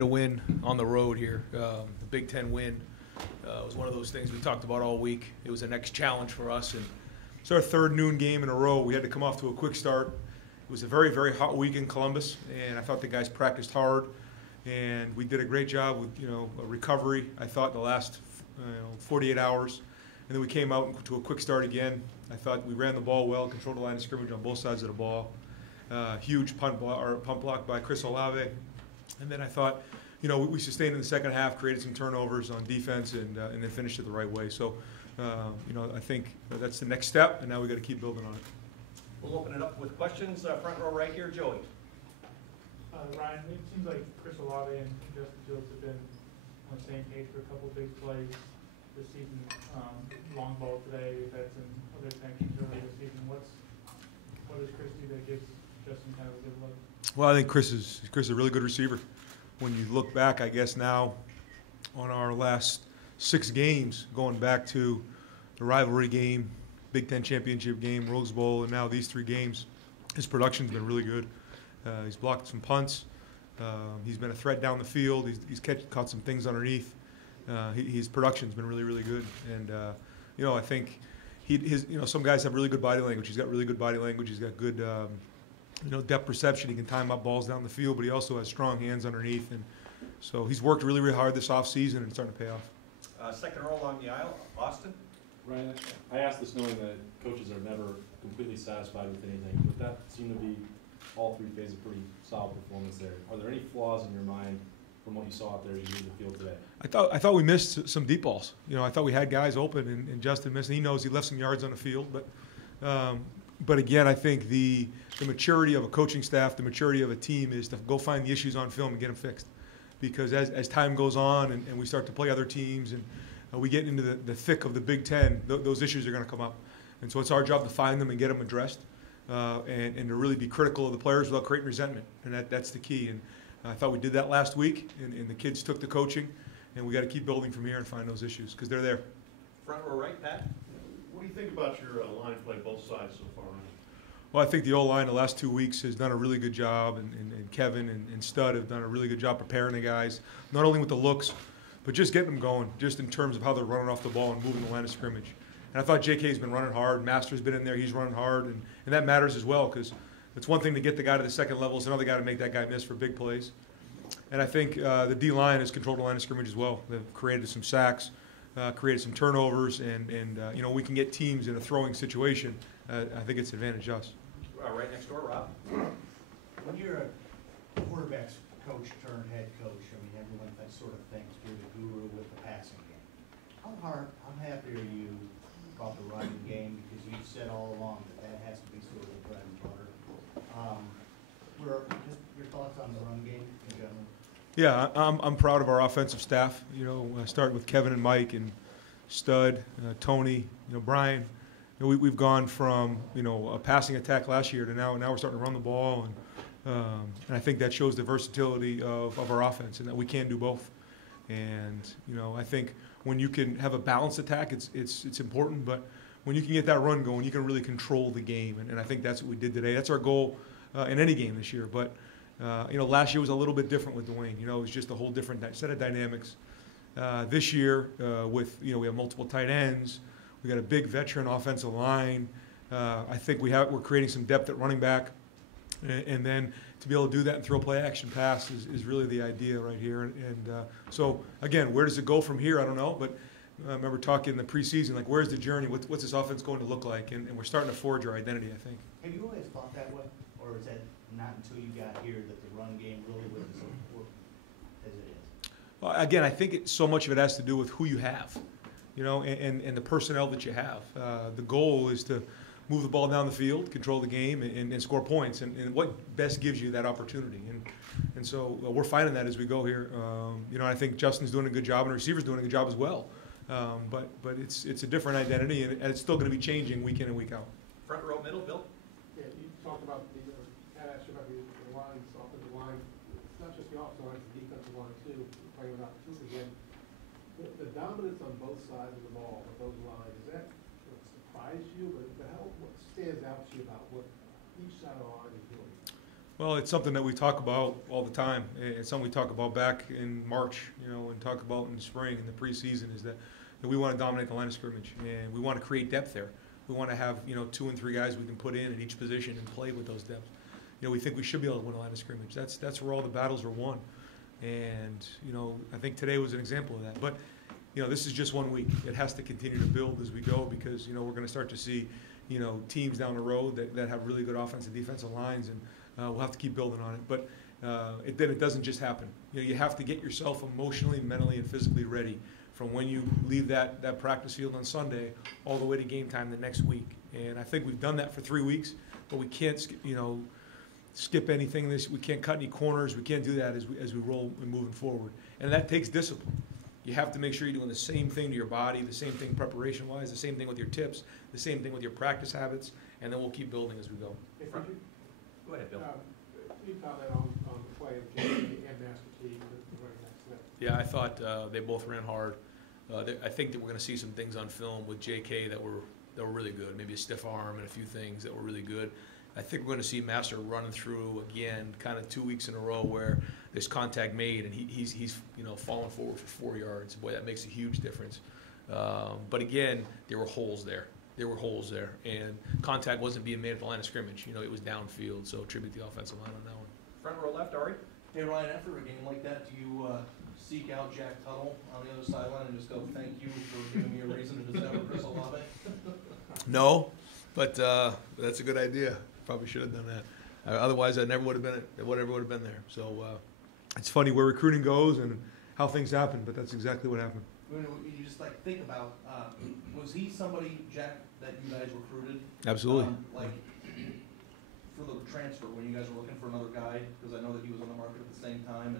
To win on the road here. The Big Ten win was one of those things we talked about all week. It was the next challenge for us, and it's our third noon game in a row. We had to come off to a quick start. It was a very, very hot week in Columbus, and I thought the guys practiced hard, and we did a great job with a recovery. I thought in the last 48 hours, and then we came out to a quick start again. I thought we ran the ball well, controlled the line of scrimmage on both sides of the ball. Huge punt block by Chris Olave. And then I thought, we sustained in the second half, created some turnovers on defense, and then finished it the right way. So, I think that's the next step, and now we got to keep building on it. We'll open it up with questions. Front row right here, Joey. Ryan, it seems like Chris Olave and Justin Fields have been on the same page for a couple of big plays this season. Long ball today, we've had some other connections earlier this season. What does Chris do that gives Justin kind of a good look? Well, I think Chris is a really good receiver. When you look back, I guess now on our last 6 games, going back to the rivalry game, Big Ten championship game, Rose Bowl, and now these 3 games, his production's been really good. He's blocked some punts. He's been a threat down the field. He's caught some things underneath. His production's been really, really good. And I think some guys have really good body language. He's got really good body language. He's got good depth perception. He can time up balls down the field, but he also has strong hands underneath. And so he's worked really, really hard this offseason, and it's starting to pay off. Second row along the aisle, Austin. Ryan, I asked this knowing that coaches are never completely satisfied with anything, but that seemed to be all 3 phases of pretty solid performance there. Are there any flaws in your mind from what you saw out there as you leave the field today? I thought we missed some deep balls. I thought we had guys open, and Justin missed. And he knows he left some yards on the field, but again, I think the maturity of a coaching staff, the maturity of a team is to go find the issues on film and get them fixed. Because as time goes on and we start to play other teams and we get into the thick of the Big Ten, those issues are going to come up. And so it's our job to find them and get them addressed and to really be critical of the players without creating resentment. And that's the key. And I thought we did that last week, and the kids took the coaching, and we got to keep building from here and find those issues because they're there. Front row right, Pat. What do you think about your line play both sides so far? Well, I think the O-line the last 2 weeks has done a really good job, and Kevin and Stud have done a really good job preparing the guys, not only with the looks, but just getting them going, just in terms of how they're running off the ball and moving the line of scrimmage. And I thought JK's been running hard. Master's been in there. He's running hard, and that matters as well because it's one thing to get the guy to the second level. It's another guy to make that guy miss for big plays. And I think the D-line has controlled the line of scrimmage as well. They've created some sacks, created some turnovers, and we can get teams in a throwing situation. I think it's advantage us. Right next door, Rob. When you're a quarterback's coach turned head coach, I mean, everyone that sort of thinks you're the guru with the passing game. How happy are you about the running game? Because you've said all along that has to be sort of the bread and butter. Just your thoughts on the run game in general? Yeah, I'm proud of our offensive staff. Starting with Kevin and Mike and Stud, Tony, Brian. We've gone from a passing attack last year to now we're starting to run the ball, and I think that shows the versatility of our offense and that we can do both. And I think when you can have a balanced attack, it's important. But when you can get that run going, you can really control the game, and I think that's what we did today. That's our goal in any game this year. But last year was a little bit different with Dwayne. It was just a whole different set of dynamics. This year, with we have multiple tight ends. We got a big veteran offensive line. I think we're creating some depth at running back, and then to be able to do that and throw play action pass is really the idea right here. And so again, where does it go from here? I don't know, but I remember talking in the preseason, like where's the journey? What's this offense going to look like? And we're starting to forge our identity, I think. Have you always thought that way, or is that not until you got here that the run game really was as important as it is? Well, again, I think so much of it has to do with who you have. And the personnel that you have. The goal is to move the ball down the field, control the game, and score points. And what best gives you that opportunity? And so we're finding that as we go here. I think Justin's doing a good job, and the receiver's doing a good job as well. But it's a different identity, and it's still going to be changing week in and week out. Front row, middle, Bill. Yeah, you talked about Pat asked you about the line, the offensive line. It's not just the offensive line, it's the defensive line too. Playing without two again. The dominance on both sides of the ball with those lines, does that surprise you? But what stands out to you about what each side of the line is doing? Well, it's something that we talk about all the time. It's something we talk about back in March, and talk about in the spring in the preseason, is that we want to dominate the line of scrimmage, and we want to create depth there. We want to have 2 and 3 guys we can put in at each position and play with those depths. We think we should be able to win a line of scrimmage. That's where all the battles are won, and I think today was an example of that. But this is just 1 week. It has to continue to build as we go, because we're going to start to see teams down the road that have really good offensive and defensive lines, and we'll have to keep building on it. But it doesn't just happen. You have to get yourself emotionally, mentally, and physically ready from when you leave that practice field on Sunday all the way to game time the next week. And I think we've done that for 3 weeks, but we can't skip anything. We can't cut any corners. We can't do that as we roll and moving forward. And that takes discipline. You have to make sure you're doing the same thing to your body, the same thing preparation-wise, the same thing with your tips, the same thing with your practice habits, and then we'll keep building as we go. If we could, Go ahead, Bill. you comment on the play of J.K. and Master T, the running backs today? Yeah, I thought they both ran hard. I think that we're going to see some things on film with J.K. that were really good. Maybe a stiff arm and a few things that were really good. I think we're going to see Master running through again, kind of 2 weeks in a row where there's contact made and he's falling forward for 4 yards. Boy, that makes a huge difference. But again, there were holes there. And contact wasn't being made at the line of scrimmage. It was downfield. So attribute the offensive line on that one. Front row left, Ari. Hey Ryan, after a game like that, do you seek out Jack Tuttle on the other sideline and just go, thank you for giving me a reason to discover Chris Olave? No, but that's a good idea. Probably should have done that. Otherwise, I never would have been. It would have been there. So It's funny where recruiting goes and how things happen, but that's exactly what happened. When you just think about, was he somebody, Jack, that you guys recruited? absolutely. For the transfer, when you guys were looking for another guy, because I know that he was on the market at the same time,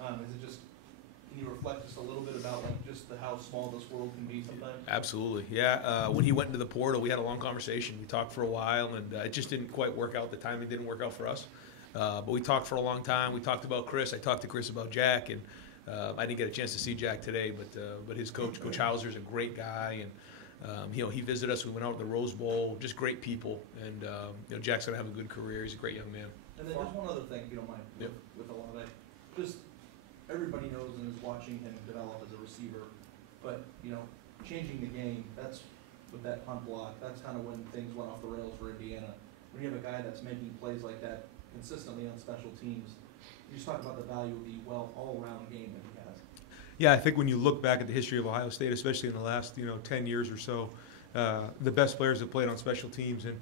and is it just, can you reflect just a little bit about just how small this world can be sometimes? Absolutely, yeah. When he went into the portal, we had a long conversation. We talked for a while, and it just didn't quite work out. The timing didn't work out for us. But we talked for a long time. We talked about Chris. I talked to Chris about Jack, and I didn't get a chance to see Jack today. But his coach, Coach Hauser's a great guy, and he visited us. We went out to the Rose Bowl. Just great people, and Jack's gonna have a good career. He's a great young man. And then just one other thing, if you don't mind, Yep. with Olave. Just, everybody knows and is watching him develop as a receiver, but, changing the game, that's, with that punt block, that's kind of when things went off the rails for Indiana. When you have a guy that's making plays like that consistently on special teams, you just talk about the value of the all-around game that he has. Yeah, I think when you look back at the history of Ohio State, especially in the last 10 years or so, the best players have played on special teams, and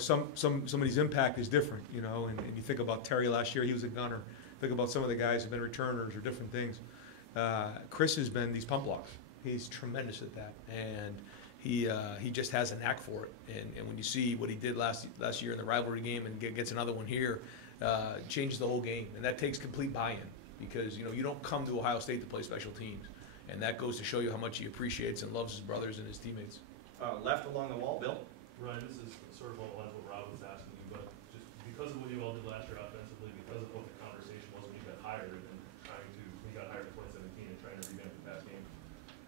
somebody's impact is different. And you think about Terry last year; he was a gunner. Think about some of the guys who've been returners or different things. Chris has been these pump blocks. He's tremendous at that, and he just has a knack for it. And when you see what he did last year in the rivalry game and gets another one here, changes the whole game, and that takes complete buy-in. Because you don't come to Ohio State to play special teams, and that goes to show you how much he appreciates and loves his brothers and his teammates. Left along the wall, Bill. Ryan, this is sort of along the lines of what Rob was asking you, but just because of what you all did last year offensively, because of what the conversation was when you got hired and when you got hired in 2017 and trying to revamp the pass game,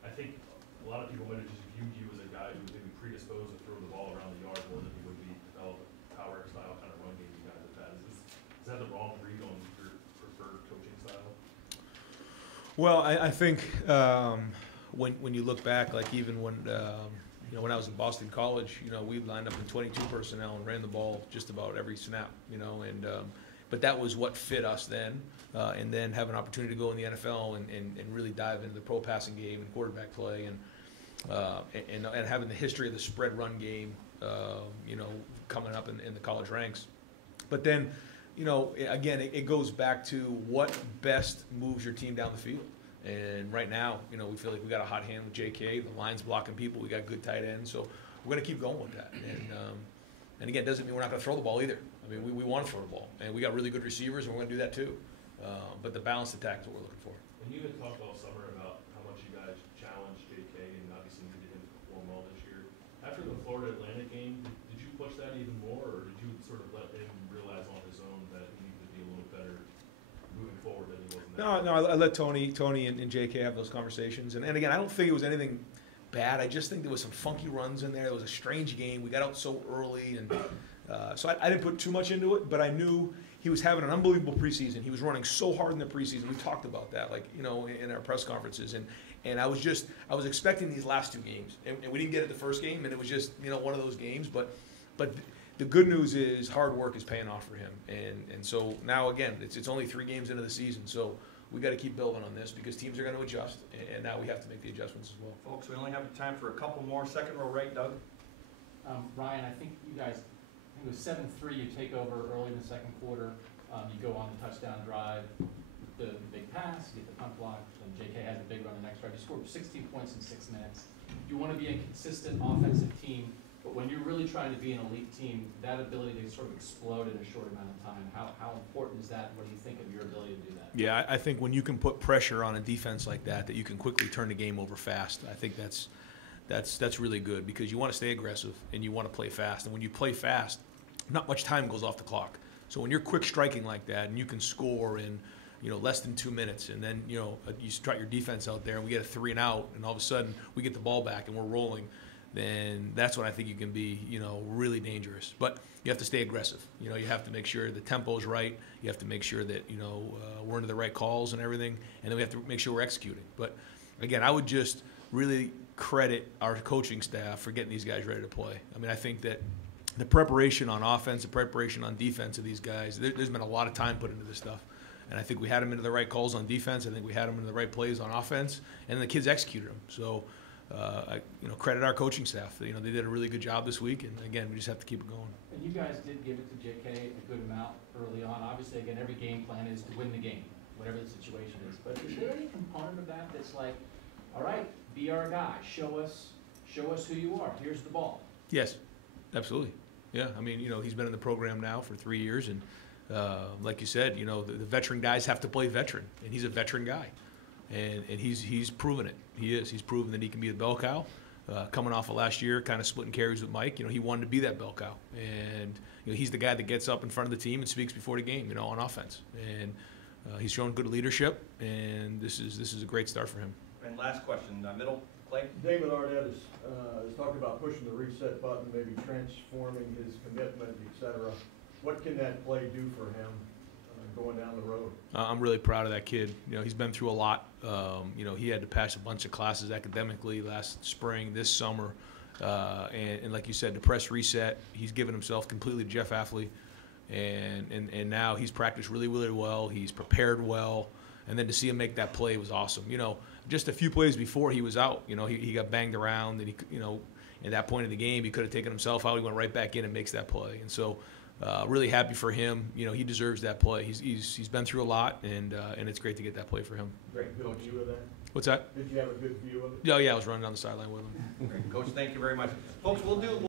I think a lot of people might have just viewed you as a guy who was maybe predisposed to throw the ball around the yard more than he would be develop a power style kind of run game you guys have had. Is that the wrong read on your preferred coaching style? Well, I think When you look back, like even when when I was in Boston College, we lined up in 22 personnel and ran the ball just about every snap, and but that was what fit us then, and then have an opportunity to go in the NFL and really dive into the pro passing game and quarterback play and having the history of the spread run game, coming up in the college ranks. But then, again, it goes back to what best moves your team down the field. And right now, we feel like we got a hot hand with J.K. The line's blocking people. We got good tight ends, so we're going to keep going with that. And again, it doesn't mean we're not going to throw the ball either. I mean, we want to throw the ball, and we got really good receivers, and we're going to do that too. But the balanced attack is what we're looking for. And you had talked all summer about how much you guys challenged J.K. and obviously needed him to perform well this year. After the Florida Atlantic game, did you push that even more, or did you sort of let him realize on his own that he needed to be a little better moving forward than he was? No, I let Tony and J.K. have those conversations. And again, I don't think it was anything bad. I just think there was some funky runs in there. It was a strange game. We got out so early, and so I didn't put too much into it. But I knew he he was having an unbelievable preseason. He was running so hard in the preseason. We talked about that, like, you know, in our press conferences. And I was expecting these last 2 games, and we didn't get it the first game, and it was just, you know, one of those games. But the good news is hard work is paying off for him. And so now, again, it's only 3 games into the season, so we got to keep building on this because teams are going to adjust, and now we have to make the adjustments as well. Folks, we only have time for a couple more. Second row right, Doug. Ryan, I think you guys, I think it was 7-3, you take over early in the second quarter. You go on the touchdown drive, the big pass, you get the punt block, and JK has a big run the next drive. You scored 16 points in 6 minutes. You want to be a consistent offensive team, but when you're really trying to be an elite team, that ability to sort of explode in a short amount of time, how important is that? What do you think of your ability to do that? Yeah, I think when you can put pressure on a defense like that you can quickly turn the game over fast, I think that's really good because you want to stay aggressive and you want to play fast. And when you play fast, not much time goes off the clock. So when you're quick striking like that and you can score in, you know, less than 2 minutes, and then, you know, you strut your defense out there and we get a 3 and out, and all of a sudden we get the ball back and we're rolling, then that's when I think you can be, you know, really dangerous. But you have to stay aggressive. You know, you have to make sure the tempo's right. You have to make sure that, you know, we're into the right calls and everything, and then we have to make sure we're executing. But again, I would just really credit our coaching staff for getting these guys ready to play. I mean, I think that the preparation on offense, the preparation on defense of these guys, there's been a lot of time put into this stuff. And I think we had them into the right calls on defense. I think we had them into the right plays on offense, and the kids executed them. So, I credit our coaching staff. You know, they did a really good job this week, and again, we just have to keep it going. And you guys did give it to JK a good amount early on. Obviously, again, every game plan is to win the game, whatever the situation is. But is there any component of that that's like, all right, be our guy, show us who you are. Here's the ball. Yes, absolutely. Yeah, I mean, you know, he's been in the program now for 3 years, and like you said, you know, the veteran guys have to play veteran, and he's a veteran guy, and he's proven it. He's proven that he can be a bell cow. Coming off of last year, kind of splitting carries with Mike, you know, he wanted to be that bell cow, and you know, he's the guy that gets up in front of the team and speaks before the game, you know, on offense, and he's shown good leadership, and this is a great start for him. And last question, middle, Clay. David Arnett has talked about pushing the reset button, maybe transforming his commitment, etc. What can that play do for him going down the road? I'm really proud of that kid. You know, he's been through a lot. You know, he had to pass a bunch of classes academically last spring, this summer, and like you said, the press reset. He's given himself completely to Jeff Affley, and now he's practiced really, really well. He's prepared well, and then to see him make that play was awesome. You know, just a few plays before he was out, you know, he got banged around, and you know, at that point in the game, he could have taken himself out. He went right back in and makes that play, and so. Really happy for him. You know, he deserves that play. He's been through a lot, and it's great to get that play for him. Great, Good Coach. view of that? What's that? Did you have a good view of it? Oh, yeah, I was running down the sideline with him. Great, Coach, thank you very much. Folks, we'll do.